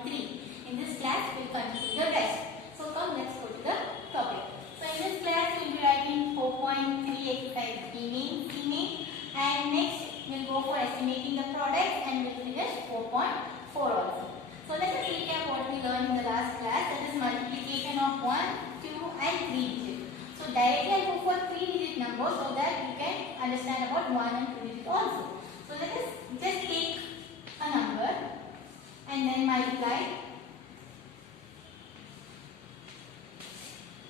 4.3. In this class, we will continue the rest. So come, let's go to the topic. So in this class, we will be writing 4.3 exercise B main, C main, and next we will go for estimating the product and we will finish 4.4 also. So let us recap what we learned in the last class, that is multiplication of 1, 2 and 3 digits. So directly I go for 3 digit number so that you can understand about 1 and 2 digit also. So let us just take a number and then multiply.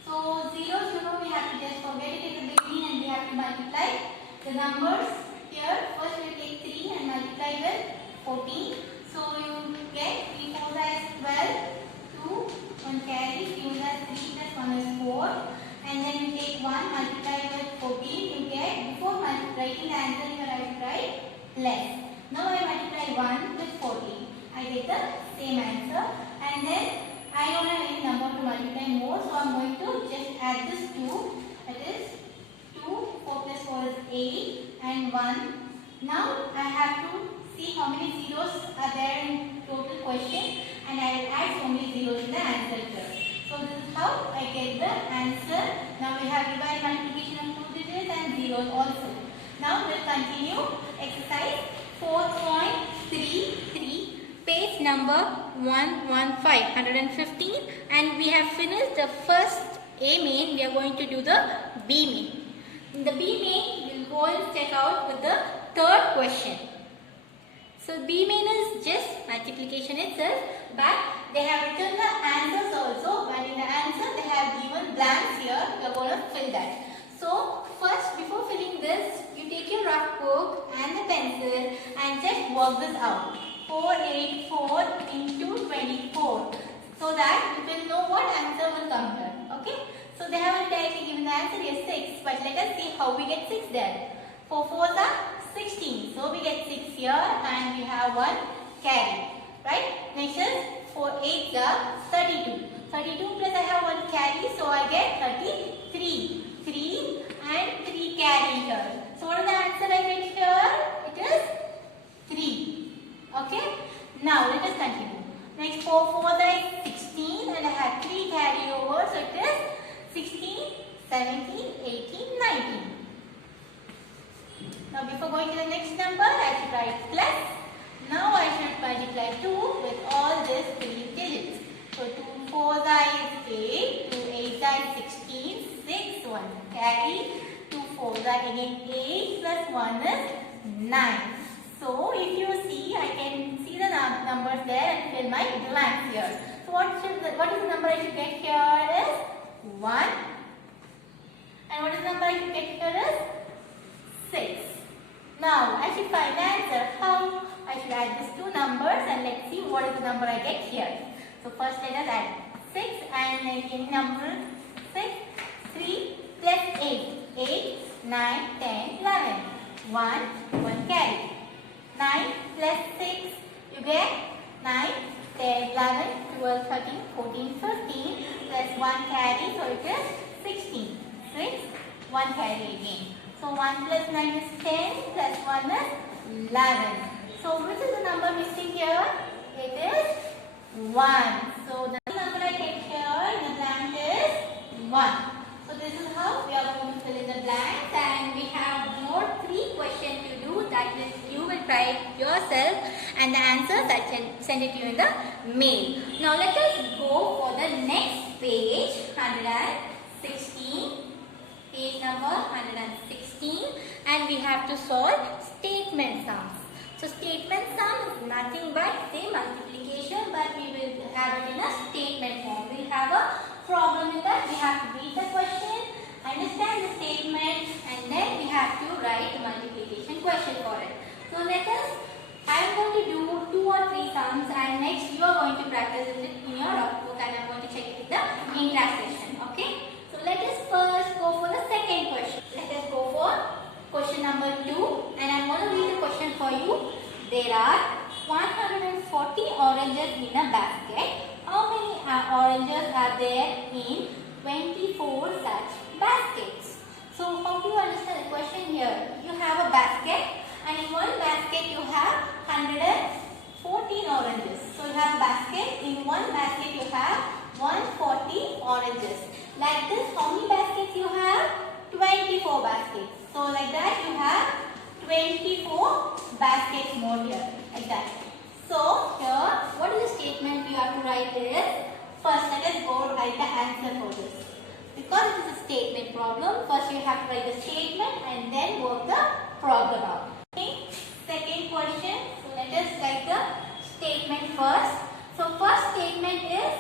So 0, we have to just forget it in the beginning and we have to multiply the numbers here. First we take 3 and multiply with 14. So you get 3 4 is 12, 2, 1 carry, 3 is 3 plus 1 is 4. And then you take 1, multiply with 14, you get, before writing the answer you have to write less. Now I multiply 1 with 14. I get the same answer. And then I don't have any number to multiply more, so I am going to just add this 2. That is 2, 4 plus 4 is 8 and 1. Now I have to see how many zeros are there in total question and I will add so many zeros in the answer here. So this is how I get the answer. Now we have divided multiplication of 2 digits and zeros also. Now we will continue exercise 4.33, page number 115, and we have finished the first A main. We are going to do the B main. In the B main, we will go and check out with the third question. So B main is just multiplication itself, but they have written the answers also, but in the answer they have given blanks here. We are going to fill that. So first, before filling this, you take your rough book and the pencil and just work this out. 484 into 24, so that you will know what answer will come here. Okay? So they haven't directly given the answer here 6, but let us see how we get 6 there. 4 4s are 16, so we get 6 here and we have 1 carry. Right? Next is 4 8s are 32. 32 plus I have 1 carry, so I get 33. 3 and 3 carry here. So what is the answer I get here? It is 3. Okay? Now let us continue. Next 4 4 is 16 and I have 3 carry over, so it is 16, 17, 18, 19. Now before going to the next number, I should write plus. Now I should multiply 2 with all these 3 digits. So 2 4 is 8, 2 8 is 16, 6, 1 carry, 2 4 again 8 plus 1 is 9. So if you see, I can see the numbers there and fill my blanks here. So what is the number I should get here is 1. And what is the number I should get here is 6. Now I should find the answer. How? I should add these two numbers and let's see what is the number I get here. So first let us add 6 and again number 6, 3 plus 8, 8, 9, 10, 11, 1, 1 carry. 9 plus 6, you get 9, 10, 11, 12, 13, 14, 15 plus 1 carry, so it is 16. 6, 1 carry again. So 1 plus 9 is 10 plus 1 is 11. So which is the number missing here? It is 1. So the number I get here in the blank is 1. So this is how we are going to fill in the blanks, and we have more 3 questions to do, that is you will try it yourself and the answers I can send it to you in the mail. Now let us go for the next page, 116, page number 116, and we have to solve statement sums. So statement sum is nothing but say multiplication, but we will have it in a statement form. We have a problem in that we have to read the question, understand the statement, and then we have to write the multiplication question for it. So let us, I am going to do 2 or 3 sums and next you are going to practice it in your notebook and I am going to check it in the in-class session. Okay? So let us first go for the second question. Let us go for question number 2 and I am going to read the question for you. There are 140 oranges in a basket. How many oranges are there in 24 such baskets? So how do you understand the question here? You have a basket and in one basket you have 114 oranges. So you have basket So like that you have 24 baskets more here, like that. So here, what is the statement you have to write is, first let us go write the answer for this. Because it is a statement problem, first you have to write the statement and then work the problem out. Okay. Second question, so let us write the statement first. So first statement is,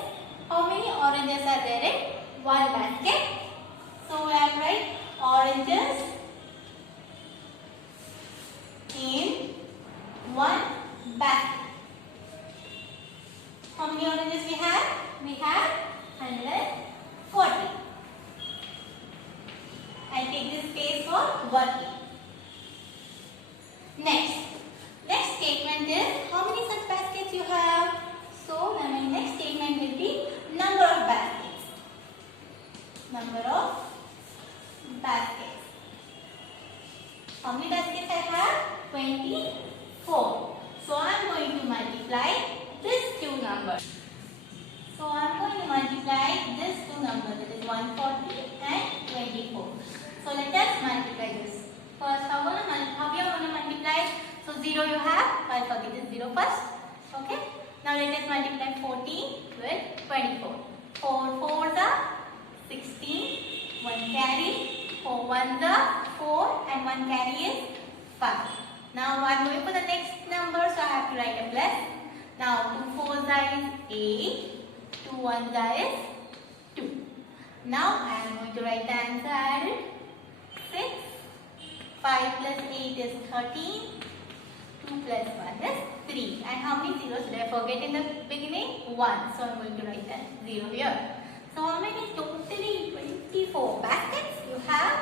how many oranges are there in one basket? So we have to write oranges in one basket. How many oranges we have? We have 140. I take this space for working. Next statement is, how many such baskets you have? So my next statement will be number of baskets. Number of baskets. How many baskets I have? 24. So I am going to multiply these two numbers. So I am going to multiply these two numbers, that is 140 and 24. So let us multiply this. First, how we are going to multiply? So 0 you have, I'll forget this 0 first. Okay. Now let us multiply 14 with 24. 4 4s are 16, 1 carry, 4 1s are 4 and 1 carry is 5. Now I am going for the next number, so I have to write a plus. Now 2 4s are is 8, 2 1s are is 2. Now I am going to write the answer added. 6, 5 plus 8 is 13, 2 plus 1 is 3. And how many zeros did I forget in the beginning? 1. So I am going to write that 0 here. So how many totally 24 baskets? You have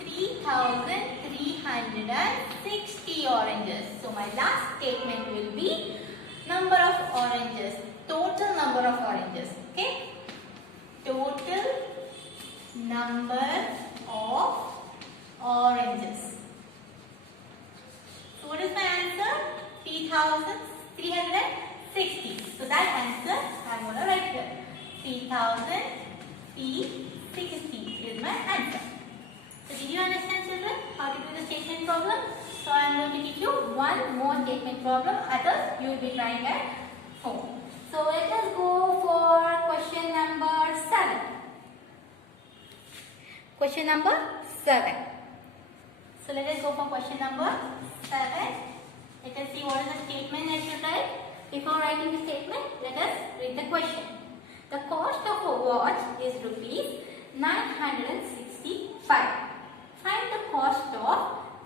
3,360 oranges. So my last statement will be number of oranges, total number of oranges. Okay? Total number of oranges. So what is my answer? 3,360. So that answer I am going to write here. 3,360 is my answer. So did you understand, children, how to do the statement problem? So I am going to teach you one more statement problem. Others you will be trying at home. So let us go for question number 7. Question number 7. So let us go for question number 7. Let us see what is the statement I should write. Before writing the statement, let us read the question. The cost of a watch is rupees 965. Find the cost of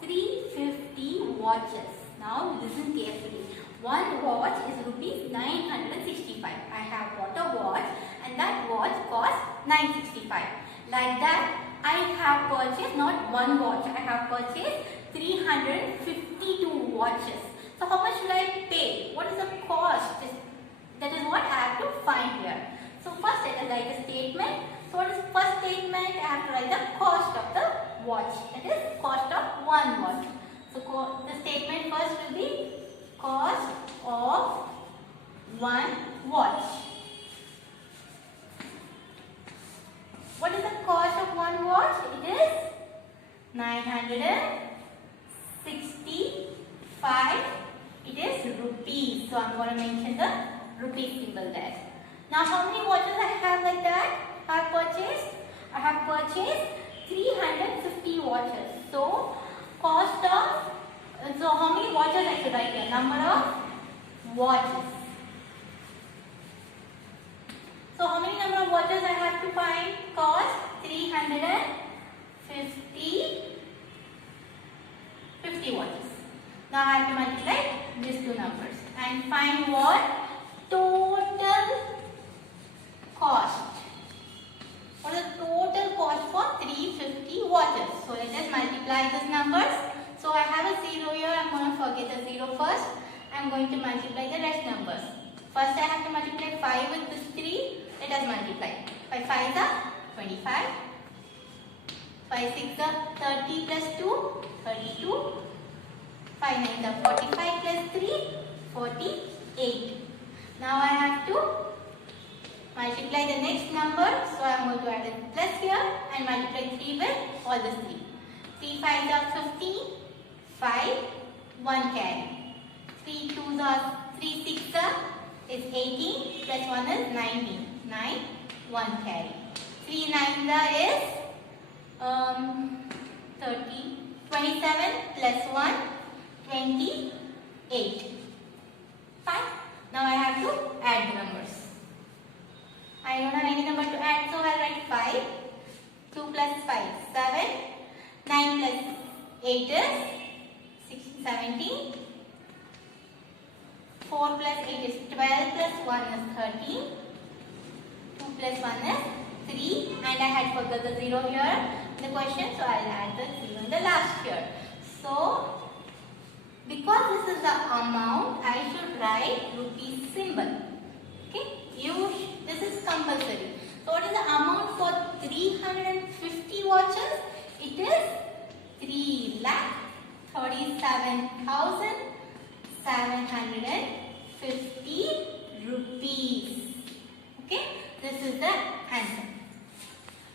350 watches. Now listen carefully. One watch is rupees 965. I have bought a watch and that watch costs 965. Like that, I have purchased not one watch. I have purchased 352 watches. So how much will I pay? What is the cost? That is what I have to find here. So first let us write a statement. So what is the first statement? I have to write the cost of the watch. That is cost of one watch. So the statement first will be cost of one watch. What is the cost of one watch? It is 965. It is rupees. So I am going to mention the rupee symbol there. Now how many watches I have like that? I have purchased 350 watches. So cost of, so how many watches I should write here? Number of watches. So how many number of watches I have to find? Cost 350 watches. Now I have to multiply these two numbers and find what? Total cost. What is the total cost for 350 watches? So let us multiply these numbers. So I have a 0 here. I am going to forget the 0 first. I am going to multiply the rest numbers. First I have to multiply 5 with this 3. Let us multiply. 5 5s are 25. 5 6 are 30 plus 2, 32. 5 9s are 45 plus 3, 48. Now I have to multiply the next number. So I am going to add a plus here and multiply 3 with all the 3. 3 5s are 15, 5, 1 carry. 3 2s are 3 6s is 18 plus 1 is 19, 9, 1 carry. 3 9s is 30, 27 plus 1, 28. Fine. Now I have to add the numbers. I don't have any number to add, so I'll write 5. 2 plus 5, 7. 9 plus 8 is 16, 17. 4 plus 8 is 12 plus 1 is 13. 2 plus 1 is 3. And I had forgot the 0 here in the question, so I'll add the 0 in the last here. So, because this is the amount, I should write rupee symbol. Okay, this is compulsory. So what is the amount for 350 watches? It is 3,37,750 rupees. Okay, this is the answer.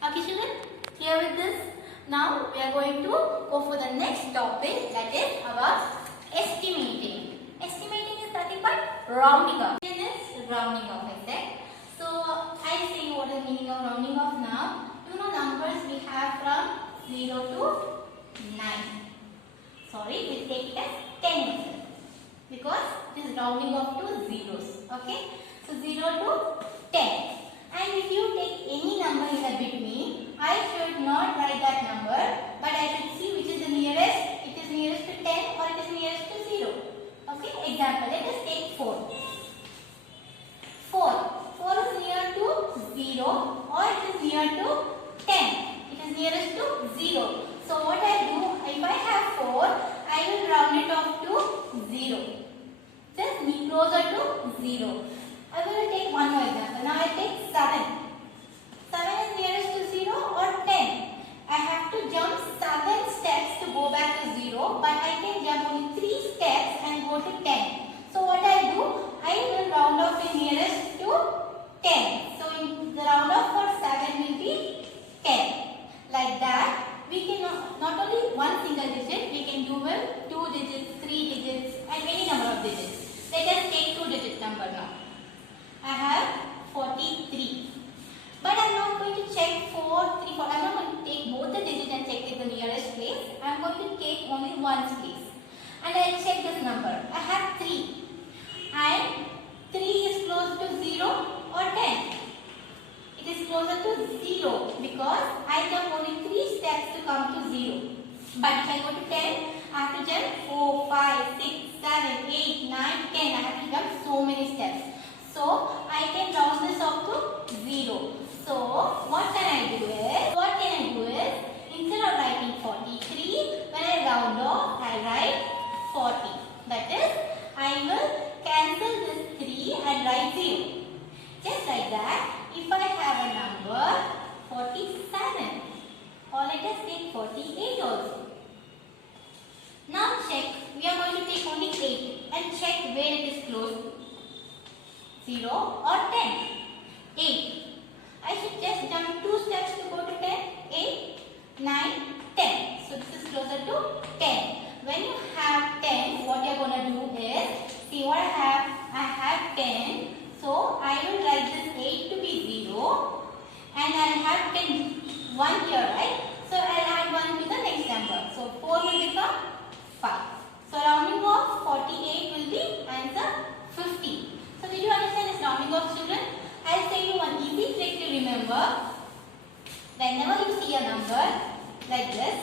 Okay, children, clear with this? Now we are going to go for the next topic, that is our estimating. Estimating is nothing but rounding off. This is rounding off, I said. So I'll say what is the meaning of rounding off now. You know numbers we have from 0 to 9. Sorry, we'll take it as 10 because this is rounding off to zeros. Okay, so 0 to 10. And if you take any number in the between, I should not write that number, but I should see which is the nearest. It is nearest to 10 or it is nearest to 0. Okay, example, let us take 4. 4 is near to 0 or it is near to 10. It is nearest to 0. So what I do, if I have 4, I will round it off to 0. Just closer to 0. I will take one more example. Now I take 7. 7 is nearest to 0 or 10. I have to jump 7 steps to go back to 0, but I can jump only 3 steps and go to 10. So what I do, I will round off the nearest to 10. So in the round off for 7 will be 10. Like that, we can not only one single digit, we can do with 2 digits, 3 digits and any number of digits. Let us take 2 digit number now. I have 43. But I am not going to check 4, 3, 4. I am not going to take both the digits and check it the nearest place. I am going to take only one place. And I will check this number. I have 3. And 3 is close to 0 or 10. It is closer to 0 because I jump only 3 steps to come to 0. But if I go to 10, I have to jump 4, 5, 6, 7, 8, 9, 10. I have to jump so many steps. So I can round this off to 0. So what can I do is, instead of writing 43, when I round off, I write 40. That is, I will cancel this 3 and write 0. Just like that, if I have a number 47, or let us take 48 also. Now check, we are going to take only 8 and check where it is close to. 0 or 10. 8. I should just jump 2 steps to go to 10. 8, 9, 10. So this is closer to 10. When you have 10, what you are going to do is, see what I have. I have 10. So I will write this 8 to be 0. And I have 10, 1 here, right? So I will add 1 to the next number. So 4 will become 5. So rounding off 48 will be answer 50. So did you understand this rounding off, children? I'll tell you one easy trick to remember. Whenever you see a number like this,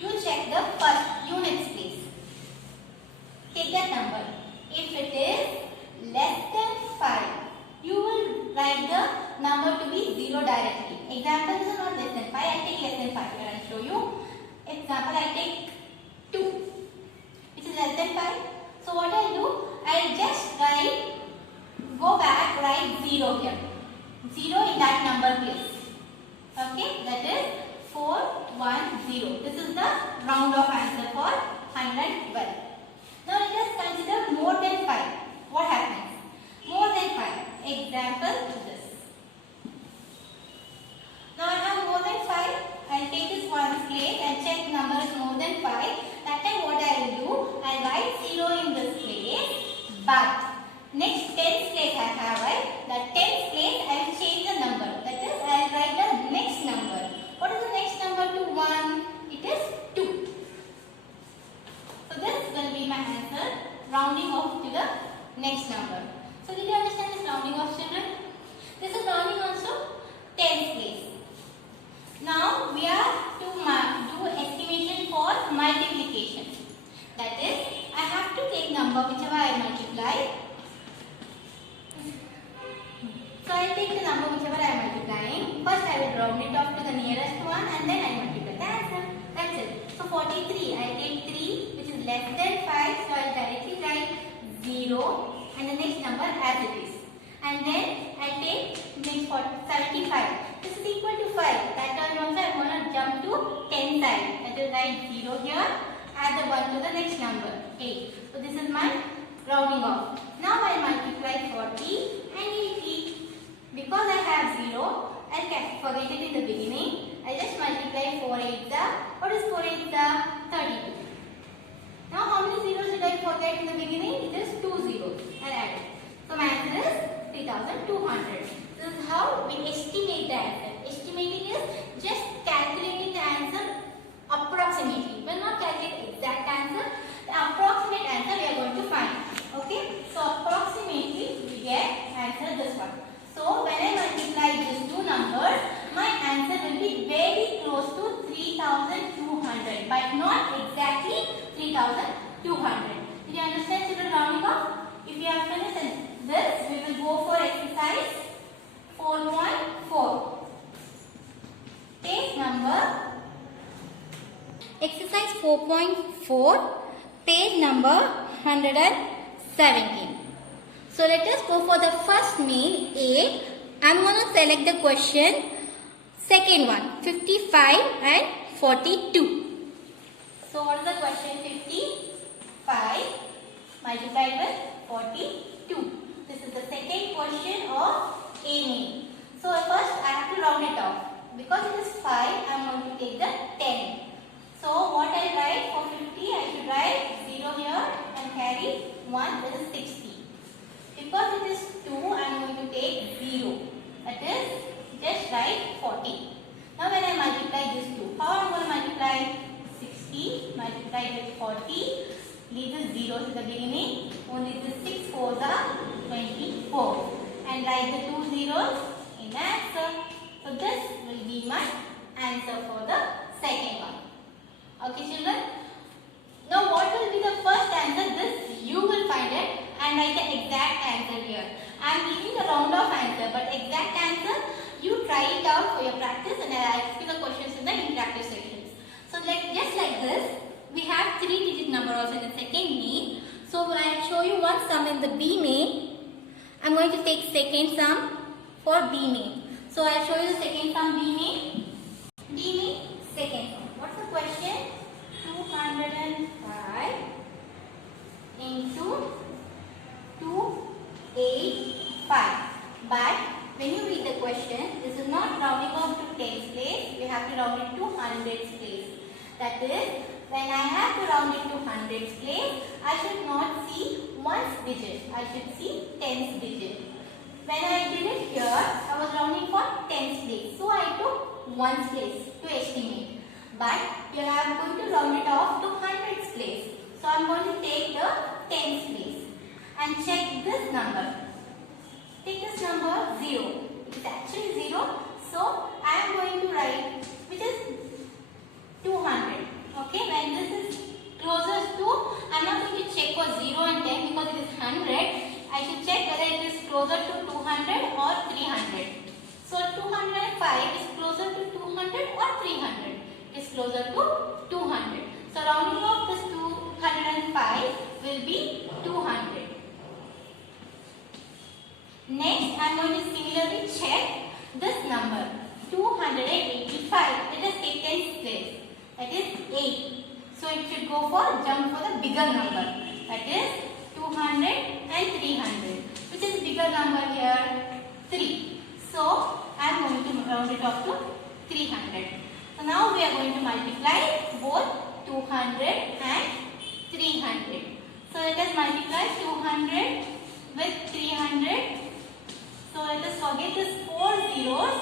you check the first units place. Take that number. If it is less than 5, you will write the number to be 0 directly. Example, this is not less than 5. I take less than 5 here. I will show you. Example, I take 2, which is less than 5. So what I do, I just go back, write 0 here. 0 in that number place. Okay, that is 410. This is the round off answer for 112. Now let us consider more than 5. What happens? More than 5. Example, this. Now I have more than 5. next number. So did you understand this rounding off, children? This is rounding also tens place. Now we are to do estimation for multiplication. That is, I have to take number whichever I multiply. So I will take the number whichever I am multiplying. First I will round it off to the nearest one and then I multiply the answer. That's it. So 43, I take 3 which is less than 5. So I will directly write 0 and the next number as it is. And then I take next 75. This is equal to 5. That time also I am going to jump to 10 side. I will write 0 here. Add the 1 to the next number 8. So this is my rounding off. Now I multiply 40 and 80. Because I have 0, I can forget it in the beginning. I just multiply 4 8 what is 4 8 32. Now how many zeros did I forget in the beginning? It is 2 zeros. I add it. So my answer is 3200. This is how we estimate the answer. Estimating is just calculating the answer approximately. We will not calculate exact answer. The approximate answer we are going to find. Okay. So approximately we get answer this one. So when I multiply these two numbers, my answer will be very close to 3200, but not exactly 3200. Did you understand, children, rounding off? If you have finished this, we will go for exercise 4.4. Page number. Exercise 4.4, page number 117. So let us go for the first main A. I am going to select the question. Second one, 55 and 42. So what is the question? 55 multiplied with 42. This is the second question of A main. So first I have to round it off. Because it is 5, I am going to take the 10. So what I write for 50, I should write 0 here and carry 1, that is 60. Because it is 2, I am going to take 0. That is, just write 40. Now when I multiply these two, how I am going to multiply? 60 multiplied with 40. Leave the zeros in the beginning. Only the 6 4s are 24. And write the 2 zeros in the answer. So this will be my answer for the second one. Okay, children. Now what will be the first answer? This you will find it and write the exact answer here. I am giving the round off answer, but exact answer you try it out for your practice and I will ask you the questions in the interactive sections. So just like this, we have 3-digit number also in the second main. So I will show you one sum in the B main. I am going to take second sum for B main. So I will show you the second sum B main. B main, second sum. What's the question? 205 into 285. But when you read the question, this is not rounding off to tens place. We have to round it to hundreds place. That is, when I have to round it to hundreds place, I should not see ones digit. I should see tens digit. When I did it here, I was rounding for tens place. So I took ones place to estimate. But here I am going to round it off to hundreds place. So I am going to take the tens place. And check this number. Take this number 0. It is actually 0. So I am going to write which is 200. Okay, when this is closest to, I am not going to check for 0 and 10 because it is 100. I should check whether it is closer to 200 or 300. So 205 is closer to 200 or 300. It is closer to 200. So rounding off this 205 will be 200. Next, I am going to similarly check this number 285. Let us take tens place. That is 8. So it should go for jump for the bigger number. That is 200 and 300. Which is bigger number here? 3. So I am going to round it off to 300. So now we are going to multiply both 200 and 300. So let us multiply 200 with 300. So let us forget this 4 zeros.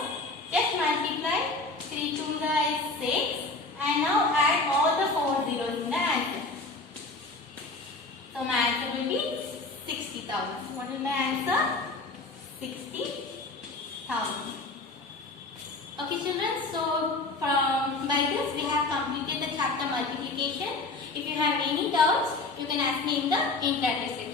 Just multiply 3 2 is 6. And now add all the 4 zeros in the answer. So my answer will be 60,000. 1000. Okay children, so by this we have completed the chapter multiplication. If you have any doubts, you can ask me in the internet section.